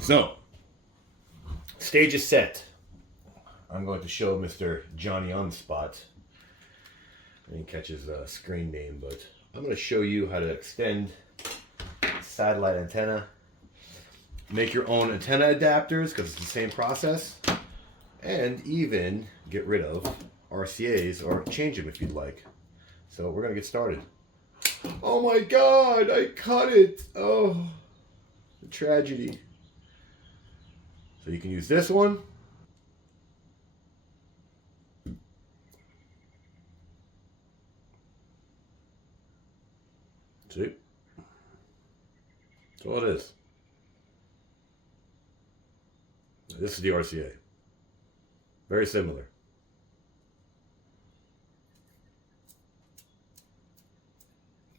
So, stage is set. I'm going to show Mr. Johnny on the spot. I didn't catch his screen name, but I'm going to show you how to extend satellite antenna. Make your own antenna adapters because it's the same process. And even get rid of RCAs or change them if you'd like. So we're going to get started. Oh my God, I cut it. Oh, the tragedy. So you can use this one. See? That's all it is. This is the RCA. Very similar.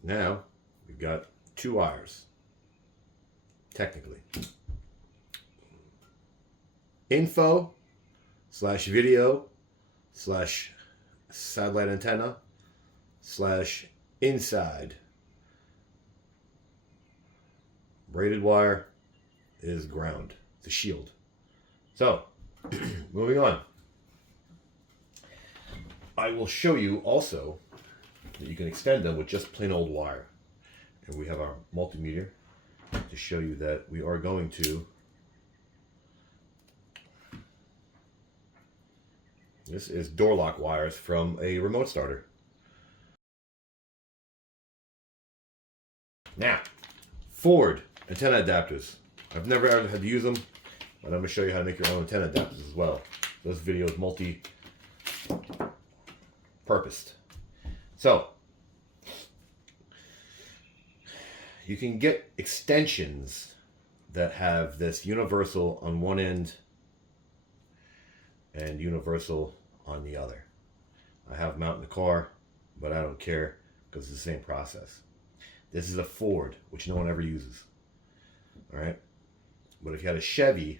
Now, we've got two wires, technically. Info / video / satellite antenna / inside. Braided wire is ground, the shield. So, moving on. I will show you also that you can extend them with just plain old wire. And we have our multimeter to show you that we are going to. This is door lock wires from a remote starter. Now, Ford antenna adapters. I've never ever had to use them, but I'm going to show you how to make your own antenna adapters as well. This video is multi-purposed. So, you can get extensions that have this universal on one end and universal on the other. I have them out in the car, but I don't care because it's the same process. This is a Ford, which no one ever uses. All right? But if you had a Chevy,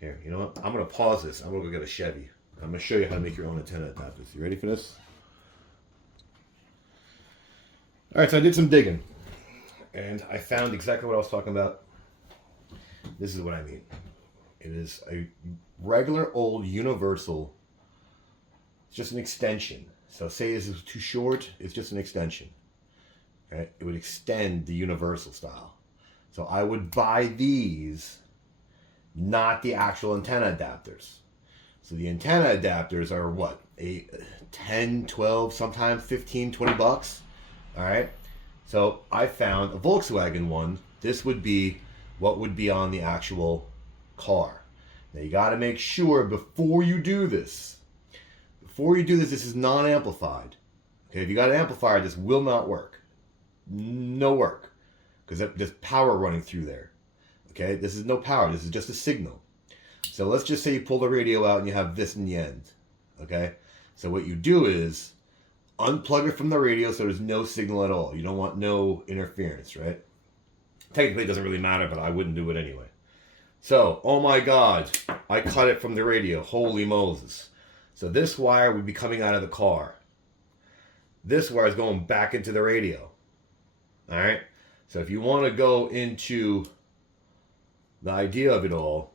here, you know what? I'm going to pause this. I'm going to go get a Chevy. I'm going to show you how to make your own antenna adapters. You ready for this? All right, so I did some digging, and I found exactly what I was talking about. This is what I mean. It is a regular old universal. It's just an extension. So say this is too short, it's just an extension. Okay? It would extend the universal style. So I would buy these, not the actual antenna adapters. So the antenna adapters are what? 10, 12, sometimes 15, 20 bucks. All right. So I found a Volkswagen one. This would be what would be on the actual car. Now you got to make sure before you do this. This is non-amplified. Okay, if you got an amplifier, this will not work. No work. Because there's power running through there. Okay, this is no power. This is just a signal. So let's just say you pull the radio out and you have this in the end. Okay, so what you do is unplug it from the radio so there's no signal at all. You don't want no interference, right? Technically, it doesn't really matter, but I wouldn't do it anyway. So, oh my God, I cut it from the radio. Holy Moses. So this wire would be coming out of the car. This wire is going back into the radio. All right? So if you want to go into the idea of it all,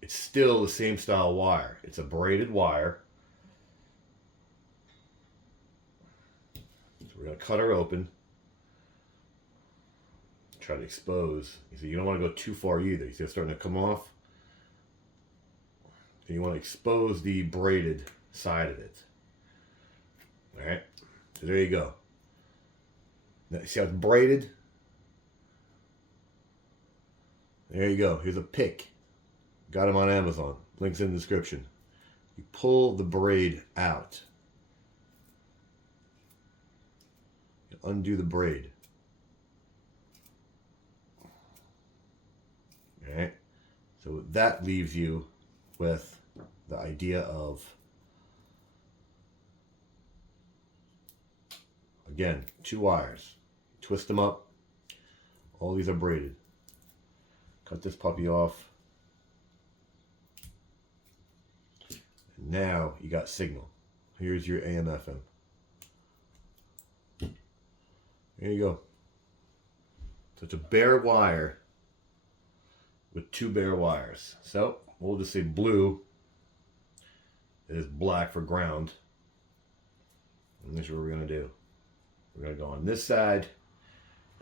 it's still the same style wire. It's a braided wire. So we're going to cut her open. Try to expose. So you don't want to go too far either. You see it's starting to come off. So you want to expose the braided side of it. All right. So there you go. Now, see how it's braided? There you go. Here's a pick. Got them on Amazon. Links in the description. You pull the braid out. You undo the braid. Alright? So that leaves you with the idea of, again, two wires. Twist them up. All these are braided. Cut this puppy off. And now you got signal. Here's your AM FM. There you go. So it's a bare wire with 2 bare wires. So we'll just say blue is black for ground. And this is what we're going to do. We're going to go on this side,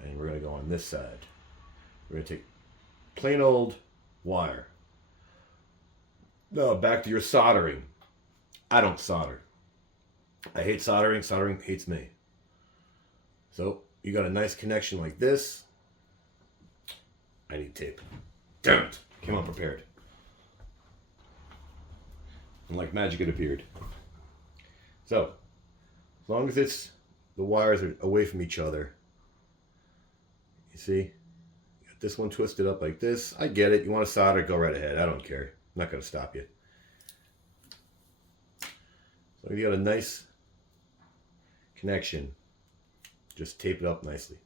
and we're going to go on this side. We're going to take plain old wire. No, back to your soldering. I don't solder. I hate soldering. Soldering hates me. So you got a nice connection like this. I need tape. Damn it. Came unprepared. And like magic, it appeared. So, as long as the wires are away from each other, you see, you got this one twisted up like this. I get it. You want to solder, go right ahead. I don't care. I'm not going to stop you. So you got a nice connection. Just tape it up nicely.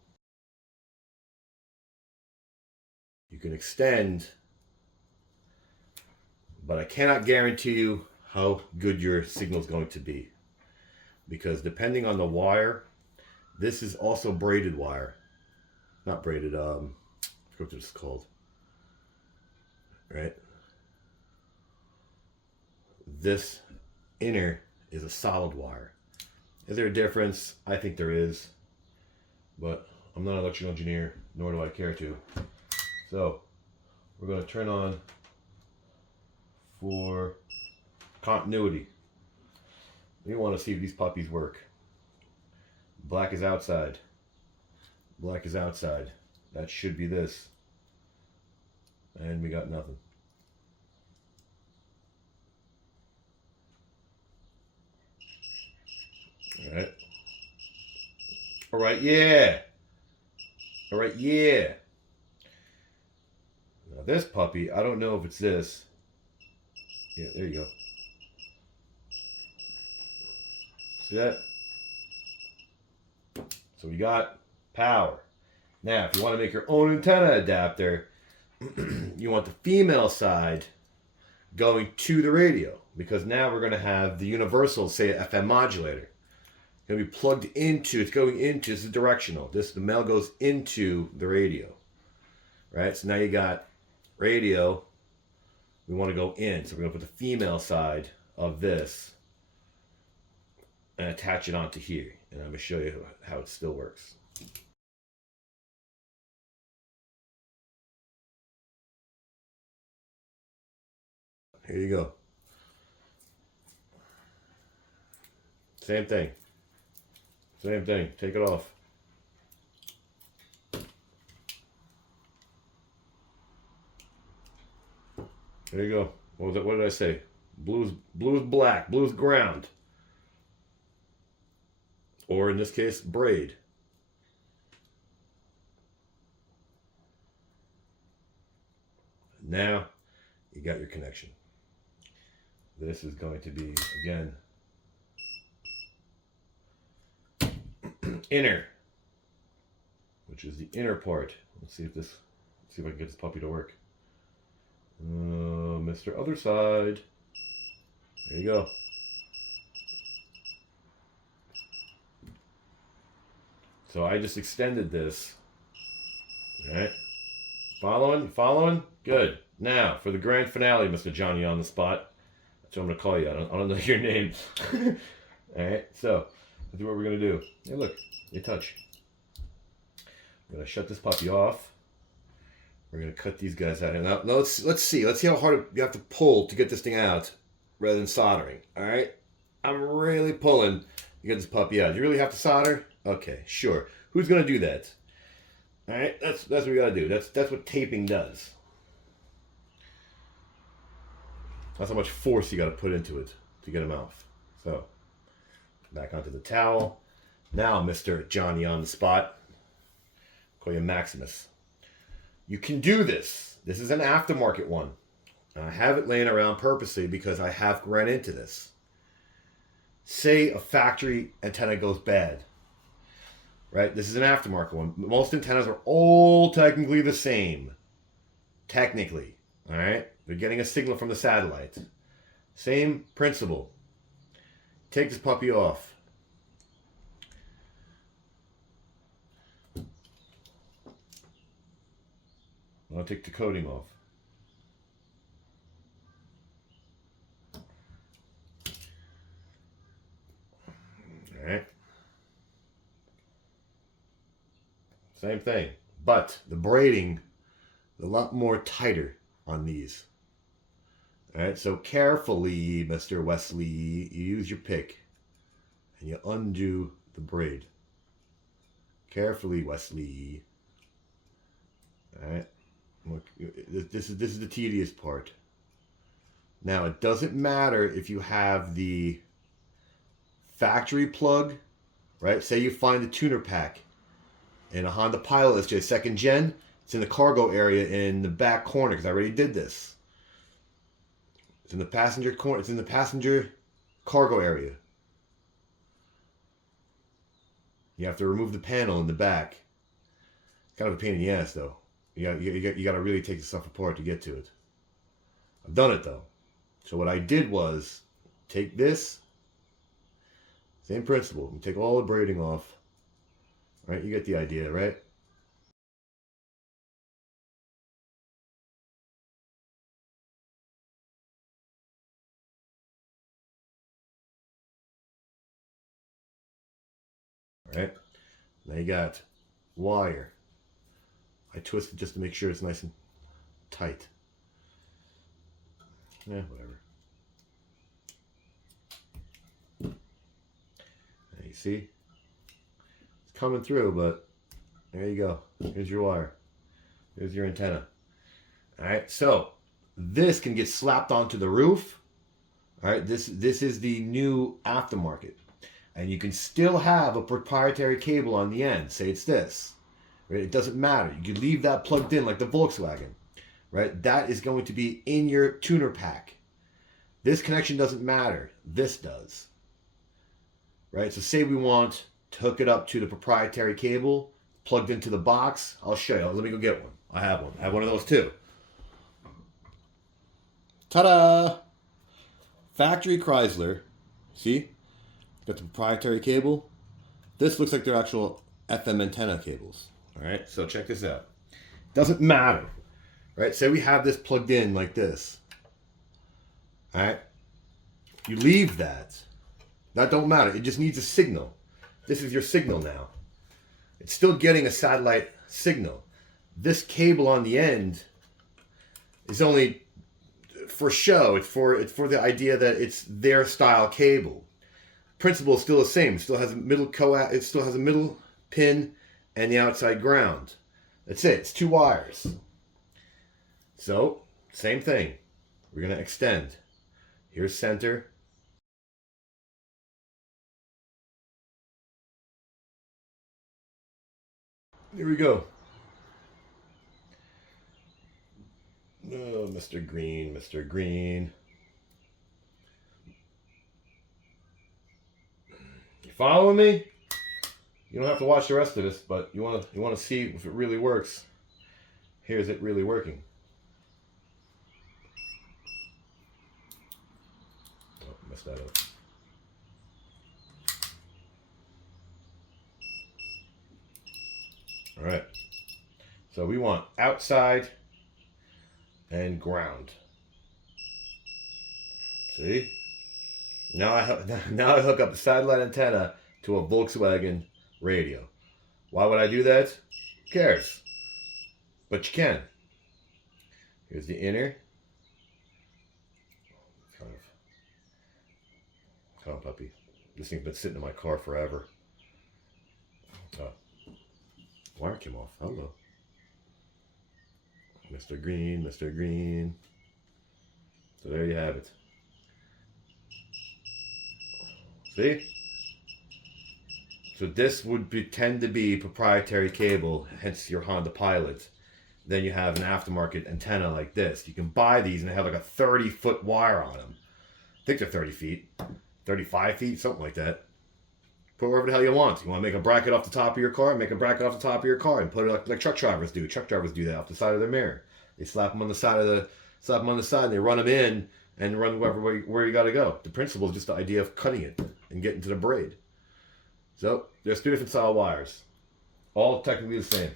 You can extend, but I cannot guarantee you how good your signal is going to be, because depending on the wire, this is also braided wire, not braided. I forget what it's called. Right. This inner is a solid wire. Is there a difference? I think there is, but I'm not an electrical engineer, nor do I care to. So we're going to turn on for continuity. We want to see if these puppies work. Black is outside. Black is outside. That should be this. And we got nothing. All right. All right, yeah. All right, yeah. Now this puppy, I don't know if it's this. Yeah, there you go. See that? So we got power. Now, if you want to make your own antenna adapter, you want the female side going to the radio, because now we're going to have the universal, say, FM modulator. It's going to be plugged into, it's going into, this is directional. The male goes into the radio. Right? So now you got radio. We want to go in. So we're going to put the female side of this and attach it onto here. And I'm going to show you how it still works. Here you go. Same thing. Same thing. Take it off. There you go. What was it? What did I say? Blue's black. Blue's ground. Or in this case, braid. Now you got your connection. This is going to be, again, inner, which is the inner part. Let's see if I can get this puppy to work. Mr. Other Side. There you go. So I just extended this. All right. Following? Good. Now, for the grand finale, Mr. Johnny on the spot. That's what I'm going to call you. I don't know your name. All right. So, that's what we're going to do. Hey, look. They touch. I'm going to shut this puppy off. We're going to cut these guys out. Now let's see. Let's see how hard you have to pull to get this thing out rather than soldering. All right? I'm really pulling to get this puppy out. You really have to solder? Okay, sure. Who's going to do that? All right? That's what we got to do. That's what taping does. That's how much force you got to put into it to get them off. So, back onto the towel. Now, Mr. Johnny on the spot. Call you Maximus. You can do this. This is an aftermarket one. I have it laying around purposely because I have run into this. Say a factory antenna goes bad. Right? This is an aftermarket one. Most antennas are all technically the same. Technically. All right? They're getting a signal from the satellite. Same principle. Take this puppy off. I'll take the coating off. Same thing. But the braiding is a lot more tighter on these. Alright, so carefully, Mr. Wesley, you use your pick and you undo the braid. Carefully, Wesley. Alright. This is the tedious part. Now, it doesn't matter if you have the factory plug, right? Say you find the tuner pack in a Honda Pilot, let's say second gen. It's in the cargo area in the back corner, because I already did this. It's in the passenger corner. It's in the passenger cargo area. You have to remove the panel in the back. It's kind of a pain in the ass, though. You got to really take the stuff apart to get to it. I've done it, though. So what I did was take this, same principle. You take all the braiding off. Right? You get the idea, right? Right? Now you got wire. I twist it just to make sure it's nice and tight. Yeah, whatever. Now you see? It's coming through, but there you go. Here's your wire. Here's your antenna. Alright, so this can get slapped onto the roof. Alright, this is the new aftermarket. And you can still have a proprietary cable on the end. Say it's this. Right? It doesn't matter. You can leave that plugged in like the Volkswagen. Right? That is going to be in your tuner pack. This connection doesn't matter. This does. Right? So say we want to hook it up to the proprietary cable plugged into the box. I'll show you. Let me go get one. I have one. I have one of those too. Ta-da! Factory Chrysler. See? Got the proprietary cable. This looks like their actual FM antenna cables. Alright, so check this out. Doesn't matter. Right? Say we have this plugged in like this. Alright? You leave that. That don't matter. It just needs a signal. This is your signal now. It's still getting a satellite signal. This cable on the end is only for show. It's for the idea that it's their style cable. Principle is still the same. It still has a middle it still has a middle pin and the outside ground. That's it. It's two wires. So, same thing. We're going to extend. Here's center. Here we go. Oh, Mr. Green, Mr. Green. You following me? You don't have to watch the rest of this, but you want to see if it really works. Here's it really working. Oh, messed that up. All right. So we want outside and ground. See? Now I hook up the satellite antenna to a Volkswagen radio. Why would I do that? Who cares? But you can. Here's the inner. Come on, puppy. This thing's been sitting in my car forever. Oh. Wire came off. Hello. Mr. Green, Mr. Green. So there you have it. See? So this would tend to be proprietary cable, hence your Honda Pilot. Then you have an aftermarket antenna like this. You can buy these and they have like a 30-foot wire on them. I think they're 30 feet, 35 feet, something like that. Put wherever the hell you want. You want to make a bracket off the top of your car? Make a bracket off the top of your car and put it like truck drivers do. Truck drivers do that off the side of their mirror. They slap them on the side and they run them in and run where you got to go. The principle is just the idea of cutting it and getting to the braid. So there's two different style wires, all technically the same,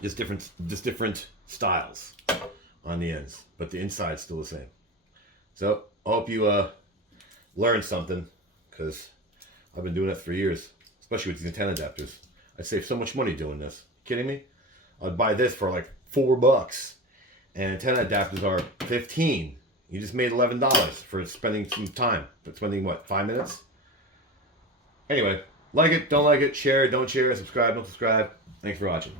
just different styles on the ends, but the inside's still the same. So I hope you learned something, because I've been doing it for years, especially with these antenna adapters. I save so much money doing this. kidding me? I'd buy this for like $4, and antenna adapters are $15. You just made $11 for spending some time. But spending what, 5 minutes? Anyway, like it, don't like it, share it, don't share it, subscribe, don't subscribe. Thanks for watching.